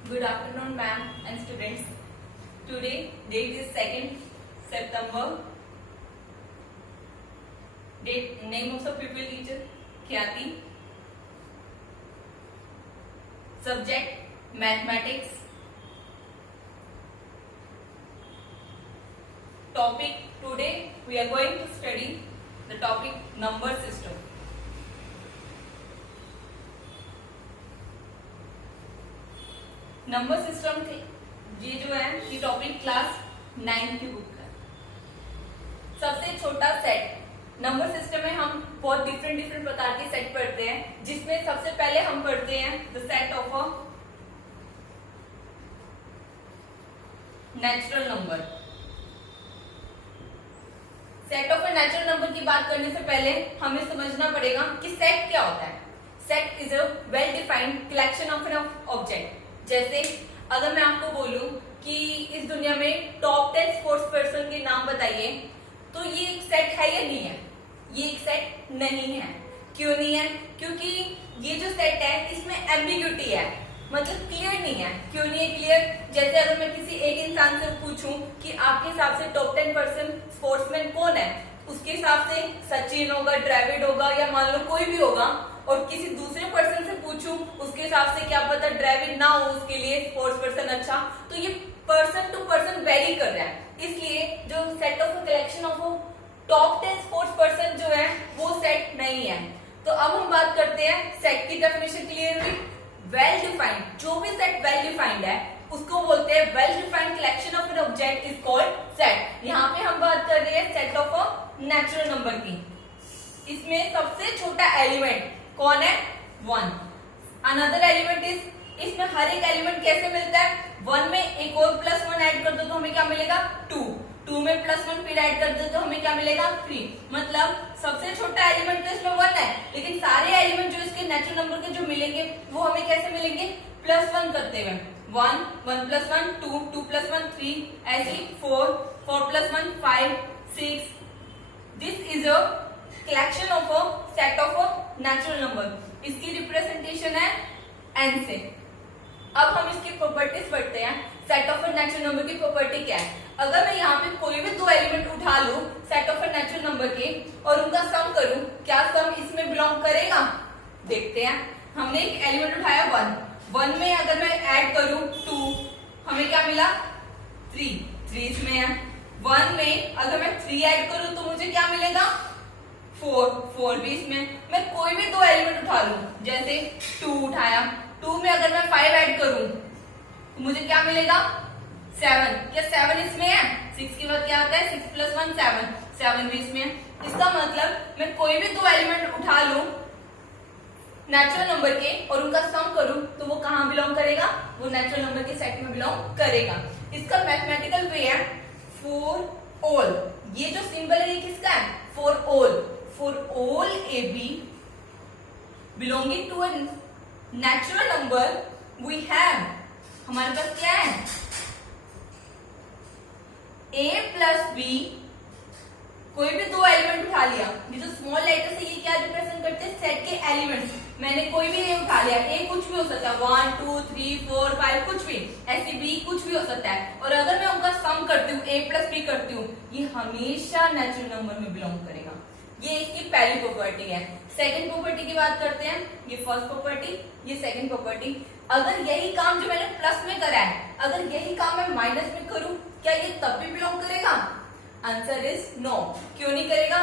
Good afternoon, ma'am and students. Today, date is 2nd September. Date, name of the pupil teacher, Khyati. Subject, mathematics. Topic, today we are going to study the topic number system. Number system ये जो है ये topic class 9 की book है। सबसे छोटा set number system में हम बहुत डिफरेंट प्रकार के सेट पढ़ते हैं, जिसमें सबसे पहले हम पढ़ते हैं the set of a natural number. Set of a natural number की बात करने से पहले हमें समझना पड़ेगा कि सेट क्या होता है। Set is a well defined collection of an object. जैसे अगर मैं आपको बोलूं कि इस दुनिया में टॉप 10 स्पोर्ट्स पर्सन के नाम बताइए, तो ये एक सेट है या नहीं है? ये एक सेट नहीं है। क्यों नहीं है? क्योंकि ये जो सेट है इसमें एम्बिग्यूटी है, मतलब क्लियर नहीं है। क्यों नहीं है क्लियर? जैसे अगर मैं किसी एक इंसान से पूछूं कि आपके हिसाब से टॉप 10 पर्सन स्पोर्ट्समैन कौन है, उसके हिसाब से सचिन होगा, द्रविड़ होगा या मान लो कोई भी होगा, और किसी दूसरे पर्सन से पूछूं उसके हिसाब से क्या पता द्रविड़ ना हो उसके लिए स्पोर्ट्स पर्सन अच्छा, तो ये पर्सन टू पर्सन वेरी कर रहा है। इसलिए जो set of collection of top 10 sports person जो है वो सेट नहीं है। तो अब हम बात करते हैं सेट की डेफिनेशन क्लियर हुई। वेल डिफाइंड, जो भी सेट वेल डिफाइंड है उसको बोलते हैं well defined collection of an object is called set. यहाँ पे हम बात कर रहे हैं set of a natural number की। इसमें सबसे छोटा एलिमेंट कौन है? 1। अनदर एलिमेंट इज, इसमें हर एक एलिमेंट कैसे मिलता है? 1 में एक और +1 ऐड कर दो तो हमें क्या मिलेगा? 2। 2 में +1 फिर ऐड कर दो तो हमें क्या मिलेगा? 3। मतलब सबसे छोटा एलिमेंट तो इसमें 1 है, लेकिन सारे एलिमेंट जो इसके नेचुरल नंबर के जो मिलेंगे वो हमें कैसे मिलेंगे? +1 करते हुए 1, 1 + 1 2, 2 + 1 3, ऐसे 4, 4 + 1 5, 6। This is a collection of a set of a natural number. इसकी रिप्रेजेंटेशन है n से। अब हम इसकी प्रॉपर्टीज पढ़ते हैं। Set of a natural number की प्रॉपर्टी क्या है? अगर मैं यहाँ पे कोई भी दो एलिमेंट उठा लूं set of a natural number के और उनका सम करूं, क्या सम इसमें बिलोंग करेगा? देखते हैं। हमने एक एलिमेंट उठाया 1 में अगर मैं ऐड करूं 2, हमें क्या मिला? 3 इसमें है। 1 में अगर मैं 3 ऐड करूं तो मुझे क्या मिलेगा? 4 भी इसमें। मैं कोई भी दो एलिमेंट उठा लूं, जैसे 2 उठाया, 2 में अगर मैं 5 ऐड करूं तो मुझे क्या मिलेगा? 7। क्या 7 इसमें है? 6 के बाद क्या आता है? 6 + 1 7, 7 भी इसमें है। इसका मतलब मैं कोई भी दो एलिमेंट उठा लूं नेचुरल नंबर के और उनका सम करूं तो वो कहां बिलोंग करेगा? वो नेचुरल नंबर के सेट में बिलोंग करेगा। इसका मैथमेटिकल वे है फॉर ऑल। ये जो सिंबल है ये किसका है? For all. For all AB belonging to a natural number we have, हमारे पास क्या है? A + B, कोई भी दो एलिमेंट उठा लिया, ये जो स्मॉल लेटर से ये क्या रिप्रेजेंट करते हैं? सेट के एलिमेंट्स। मैंने कोई भी A उठा लिया, A कुछ भी हो सकता है, 1 2 3 4 5 कुछ भी, ऐसे B कुछ भी हो सकता है, और अगर मैं उनका सम करती हूँ A + B करती हूँ, ये हमेशा नेचुरल नंबर में बिलोंग करेगा। ये इसकी पहली प्रॉपर्टी है। सेकंड प्रॉपर्टी की बात करते हैं। ये फर्स्ट प्रॉपर्टी, ये सेकंड प्रॉपर्टी। अगर यही काम जो मैंने प्लस में करा है, अगर यही काम मैं माइनस में करूं, क्या ये तब भी बिलोंग करेगा? Answer is no. क्यों नहीं करेगा?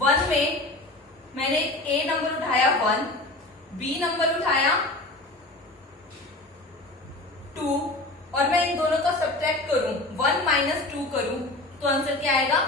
1 में मैंने ए नंबर उठाया 1, बी नंबर उठाया 2, और मैं इन दोनों का सब्ट्रैक्ट करूं, 1 - 2 करूं, तो आंसर क्या आएगा?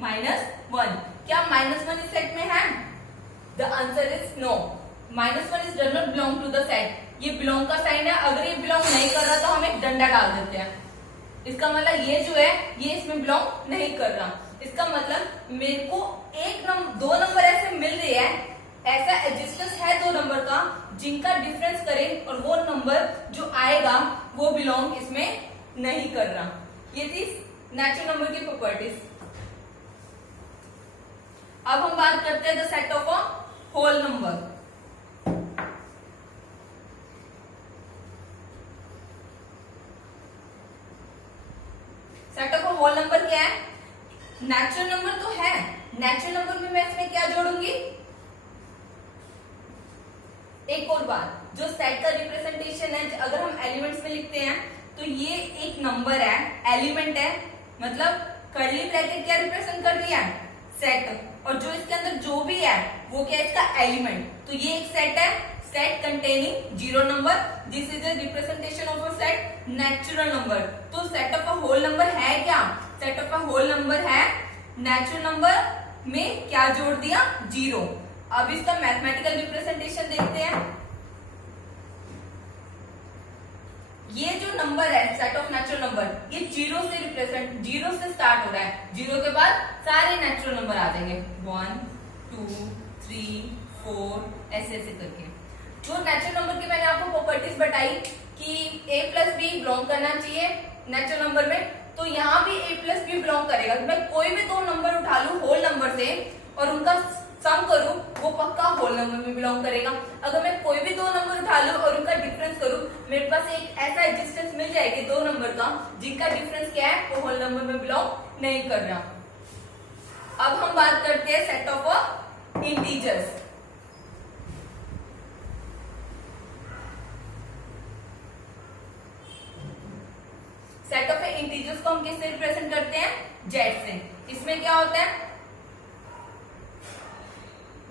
-1। क्या -1 इस सेट में है? The answer is no. -1 is does not belong to the set. ये बिलोंग का साइन है। अगर ये बिलोंग नहीं कर रहा तो हम एक डंडा डाल देते हैं। इसका मतलब ये जो है ये इसमें बिलोंग नहीं कर रहा। इसका मतलब मेरे को दो नंबर ऐसे मिल रहे हैं, ऐसा एग्जिस्टेंस है दो नंबर का जिनका डिफरेंस करें और वो नंबर जो आएगा वो बिलोंग इसमें नहीं कर रहा। ये थी नेचुरल नंबर की प्रॉपर्टीज। अब हम बात करते हैं the set of a whole number. Of whole number क्या है? नेचुरल नंबर तो है, नेचुरल नंबर में मैं इसमें क्या जोड़ूंगी? एक और बात, जो सेट का रिप्रेजेंटेशन है, अगर हम एलिमेंट्स में लिखते हैं तो ये एक नंबर है, एलिमेंट है, मतलब कर्ली ब्रैकेट क्या रिप्रेजेंट कर रही है? सेट। और जो इसके अंदर जो भी है वो क्या है? इसका एलिमेंट। तो ये एक सेट है, set containing zero number, this is a representation of a set natural number. तो set of a whole number है क्या? Set of a whole number है, नेचुरल नंबर में क्या जोड़ दिया? जीरो। अब इसका मैथमेटिकल रिप्रेजेंटेशन देखते हैं। ये जो नंबर है सेट ऑफ नेचुरल नंबर, ये जीरो से रिप्रेजेंट, जीरो से स्टार्ट हो रहा है, जीरो के बाद सारे नेचुरल नंबर आ जाएंगे, 1 2 3 4 ऐसे ऐसे करके। जो नेचुरल नंबर की मैंने आपको प्रॉपर्टीज बताई कि a प्लस बी बिलोंग करना चाहिए नेचुरल नंबर में, तो यहाँ भी a प्लस बी बिलोंग करेगा। मैं कोई भी दो नंबर उठा लू होल नंबर से और उनका सम करूं, वो पक्का होल नंबर में बिलोंग करेगा। अगर मैं कोई भी दो नंबर उठा लूं और उनका डिफरेंस करूं, मेरे पास एक ऐसा एग्जिस्टेंस मिल जाएगी दो नंबर का जिनका डिफरेंस क्या है? वो होल नंबर में बिलोंग नहीं कर रहा। अब हम बात करते हैं set of integers. Set of integers को हम किससे रिप्रेजेंट करते हैं? जेड से। इसमें क्या होता है?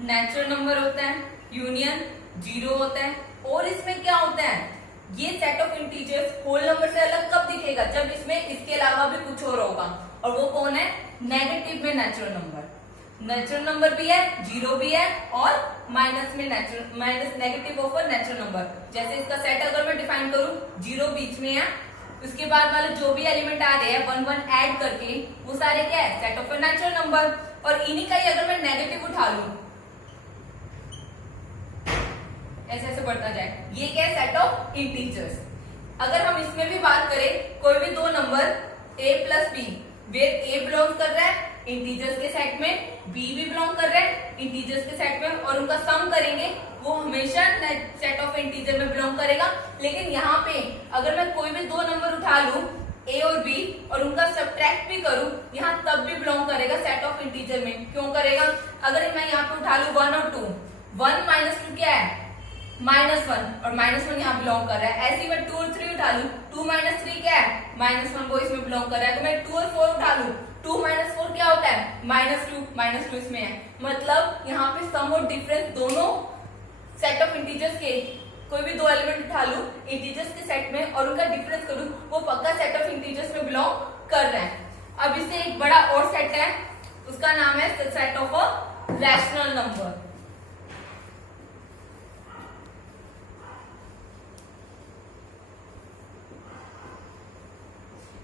नेचुरल नंबर होता है, यूनियन जीरो होता है, और इसमें क्या होता है? ये set of integers whole number से अलग कब दिखेगा? जब इसमें इसके अलावा भी कुछ और होगा, और वो कौन है? नेगेटिव में नेचुरल नंबर। नेचुरल नंबर भी है, जीरो भी है, और माइनस में natural, minus negative of natural number. जैसे इसका सेट अगर मैं डिफाइन करूं, जीरो बीच में है, उसके बाद वाले जो भी एलिमेंट आ रहे हैं 1 1 ऐड करके, वो सारे क्या है? Set of natural number. और इन्हीं का ही अगर मैं नेगेटिव उठा लू, ऐसे ऐसे बढ़ता जाए, ये क्या है? Set of integers. अगर हम इसमें भी बात करें, कोई भी दो number a plus B, where a belong कर रहा है इंटीजर्स के सेट में, b भी बिलोंग कर रहा है इंटीजर्स के सेट में, और उनका सम करेंगे, वो हमेशा सेट ऑफ इंटीजर में बिलोंग करेगा। लेकिन यहाँ पे अगर मैं कोई भी दो नंबर उठा लूं a और b और उनका सब्ट्रैक्ट भी करूं, यहाँ तब भी बिलोंग करेगा सेट ऑफ इंटीजर में। क्यों करेगा? अगर मैं यहाँ पे उठा लूं 1 और 2, 1 माइनस 2 क्या है? -1, और -1 यहाँ बिलोंग कर रहा है। ऐसे ही मैं 2 और 3 उठा लूं, 2 माइनस 3 क्या है? -1, वो इसमें बिलोंग कर रहा है। तो मैं 2 और 4 उठा लूं, 2 माइनस 4 क्या होता है? -2 इसमें है। मतलब यहाँ पे सम और डिफरेंस दोनों सेट ऑफ इंटीजर्स के, कोई भी दो एलिमेंट उठा लूं इंटीजर्स के सेट में और उनका डिफरेंस करूं, वो पक्का सेट ऑफ इंटीजर्स में बिलोंग कर रहा है। अब इससे एक बड़ा और सेट है, उसका नाम है set of a rational number.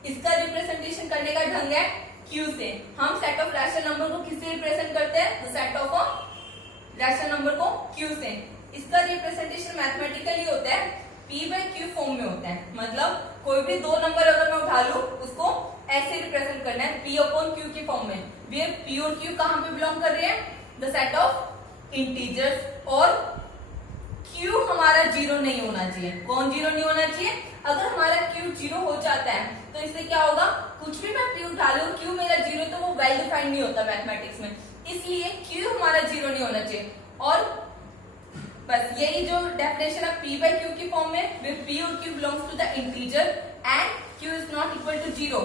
इसका रिप्रेजेंटेशन करने का ढंग है Q से। हम सेट ऑफ रैशनल नंबर को किससे रिप्रेजेंट करते हैं? सेट ऑफ रैशनल नंबर को Q से। इसका रिप्रेजेंटेशन मैथमेटिकली होता है P/Q फॉर्म में होता है। मतलब कोई भी दो नंबर अगर मैं उठा लूं, उसको ऐसे रिप्रेजेंट करना है P/Q की फॉर्म में। वे P और Q कहां पे बिलोंग कर रहे हैं? The set of integers. और Q हमारा जीरो नहीं होना चाहिए। कौन जीरो नहीं होना चाहिए? अगर हमारा Q जीरो हो जाता है तो इससे क्या होगा? कुछ भी मैं P उठा लूं, Q मेरा जीरो, तो वो वेल डिफाइंड नहीं होता मैथमेटिक्स में, इसलिए Q हमारा जीरो नहीं होना चाहिए। और बस यही जो डेफिनेशन है P/Q की फॉर्म में, where P और Q belongs to the integer and Q is not equal to 0।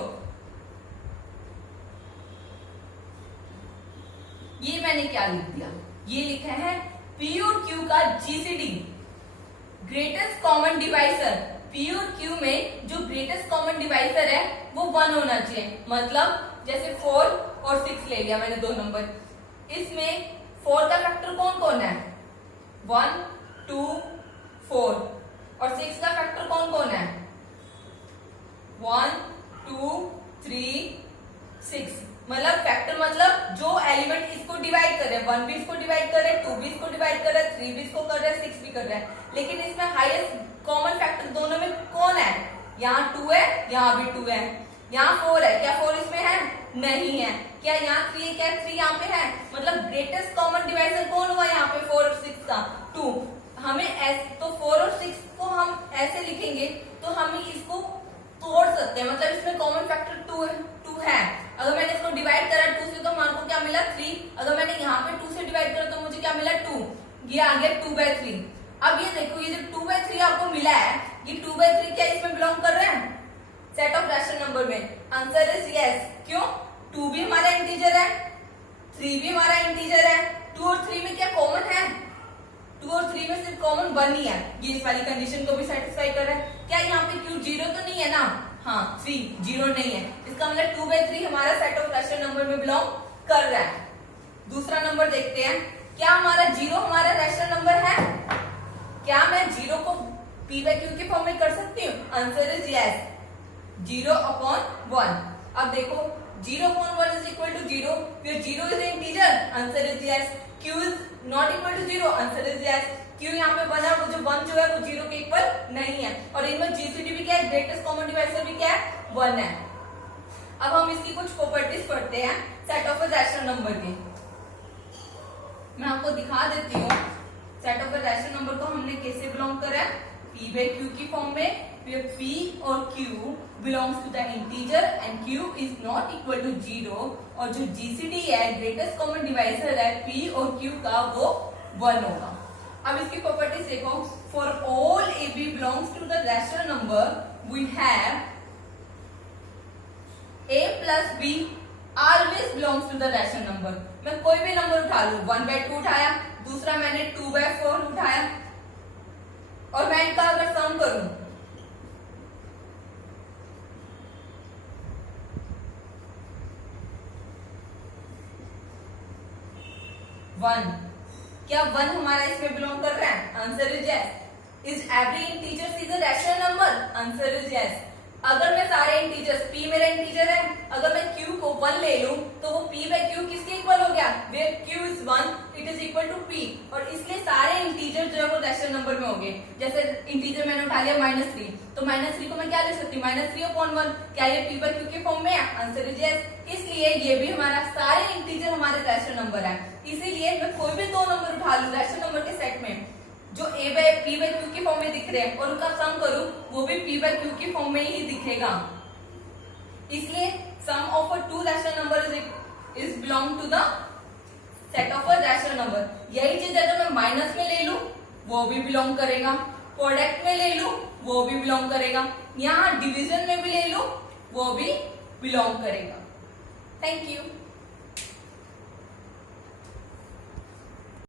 ये मैंने क्या लिख दिया? ये लिखा है P और Q का GCD, greatest common divisor. P और Q में जो ग्रेटेस्ट कॉमन डिवाइसर है वो 1 होना चाहिए। मतलब जैसे 4 और 6 ले लिया मैंने दो नंबर, इसमें 4 का फैक्टर कौन कौन है? 1 2 4, और 6 का फैक्टर कौन कौन है? 1 2 3 6। मतलब फैक्टर मतलब जो एलिमेंट इसको डिवाइड कर रहे हैं, 1 भी इसको डिवाइड कर रहे हैं, 2 भी इसको डिवाइड कर रहे हैं, 3 भी इसको कर रहे हैं, 6 भी कर रहे हैं। लेकिन इसमें हाईएस्ट कॉमन फैक्टर दोनों में कौन है? यहाँ 2 है, यहाँ भी 2 है, यहाँ 4 है। क्या 4 इसमें है? नहीं है। क्या यहाँ 3 है? क्या 3 यहाँ पे है? मतलब ग्रेटेस्ट कॉमन डिवाइजर कौन हुआ यहाँ पे 4 और 6 का? 2। हमें तो 4 और 6 को हम ऐसे लिखेंगे तो हम इसको तोड़ सकते हैं। मतलब इसमें कॉमन फैक्टर 2 है मिला है, ये 2/3 क्या इसमें बिलोंग कर रहे हैं सेट ऑफ रैशनल नंबर में? Answer is yes. क्यों? 2 भी हमारा इंटीजर है, 3 भी हमारा इंटीजर है। 2 और 3 में क्या कॉमन है? 2 और 3 में सिर्फ कॉमन 1 ही है। ये इस वाली कंडीशन को भी सेटिस्फाई कर रहा है। क्या यहाँ पे Q 0 तो नहीं है ना? हाँ, 3 0 नहीं है। इसका मतलब 2/3 हमारा सेट ऑफ रैशनल नंबर में बिलोंग कर रहा है। दूसरा नंबर देखते हैं, क्या हमारा 0 हमारा रैशनल नंबर है? क्या मैं 0 को p/q के फॉर्म में कर सकती हूँ? Answer is yes, 0/1। अब देखो 0/1 is equal to 0, where 0 is an integer, answer is yes. Q is not equal to 0, answer is yes. Q यहाँ पे बना, वो जो 1 जो है वो 0 के इक्वल नहीं है। और इनमें GCD भी क्या है? ग्रेटेस्ट कॉमन डिवाइजर भी क्या है? 1 है। अब हम इसकी कुछ प्रॉपर्टीज पढ़ते हैं set of a rational number की। मैं आपको दिखा देती हूँ set of a rational number को हमने कैसे बिलोंग करा है, p/q की फॉर्म में, where p और q belongs to the integer and q is not equal to 0, और जो GCD है ग्रेटेस्ट कॉमन डिवाइजर है p और q का वो 1 होगा। अब इसकी प्रॉपर्टीज देखो, for all ab belongs to the rational number we have a plus b always belongs to the rational number। मैं कोई भी नंबर उठा लूं, 1/2 उठाया, दूसरा मैंने 2/4 उठाया, और मैं इनका अगर सम करूं 1, क्या 1 हमारा इसमें बिलोंग कर रहा है? Answer is yes. Is every integer is a rational number? Answer is yes. अगर मैं सारे इंटीजर्स, p मेरा इंटीजर है, अगर मैं q को 1 ले लूं तो वो p/q किसके इक्वल हो गया? where q is 1 it is equal to p, और इसलिए सारे इंटीजर जो है वो रैशनल नंबर में होंगे। जैसे इंटीजर मैंने उठा लिया -3, तो -3 को मैं क्या ले सकती हूँ? -3/1। क्या ये p/q के फॉर्म में है? Answer is yes. इसलिए ये भी हमारा, सारे इंटीजर हमारे रैशनल नंबर है। इसीलिए मैं कोई भी 2 नंबर उठा लूं रैशनल नंबर के सेट में जो p/q की फॉर्म में दिख रहे हैं और उनका सम करूं, वो भी p/q की फॉर्म में ही दिखेगा। इसलिए sum of a 2 rational number is belong to the set of a rational number. यही चीज अगर मैं माइनस में ले लूं वो भी बिलोंग करेगा, प्रोडक्ट में ले लूं वो भी बिलोंग करेगा, यहाँ डिवीजन में भी ले लूं वो भी बिलोंग करेगा। Thank you.